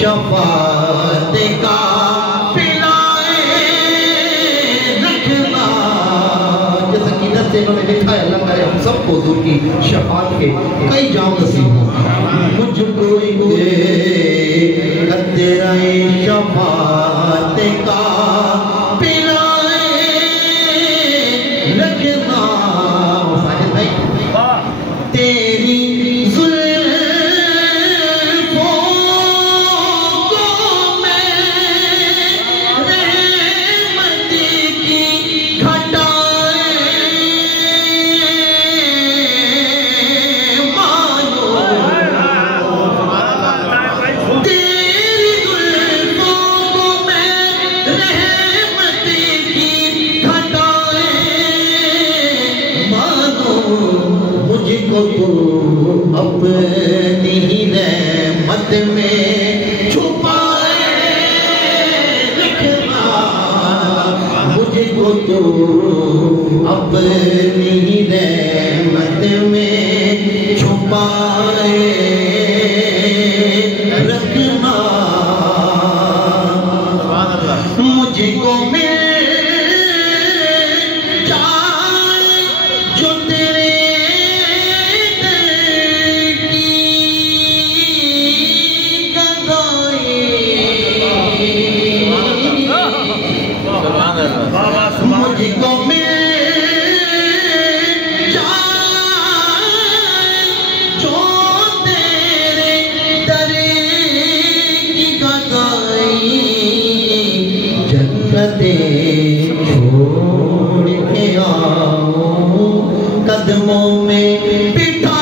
शफात का पिलाए रखना। जिस अकीदत से इन्होंने लिखा है, अल्लाह करे हम सबको हुजूर की शफात के कई जाम नसीब हो। मुझको तेरा शफात का पिलाए रखना। साजिद भाई तेरी मुझको तो अपनी ही रहमत में छुपाए रखना। मुझको तो अपनी ही रहमत में छुपाए रखना। मुझको मुझको मिल जाए जो तेरे दरे की गदाई। जन्नतें छोड़ के आओ कदमों में बिठा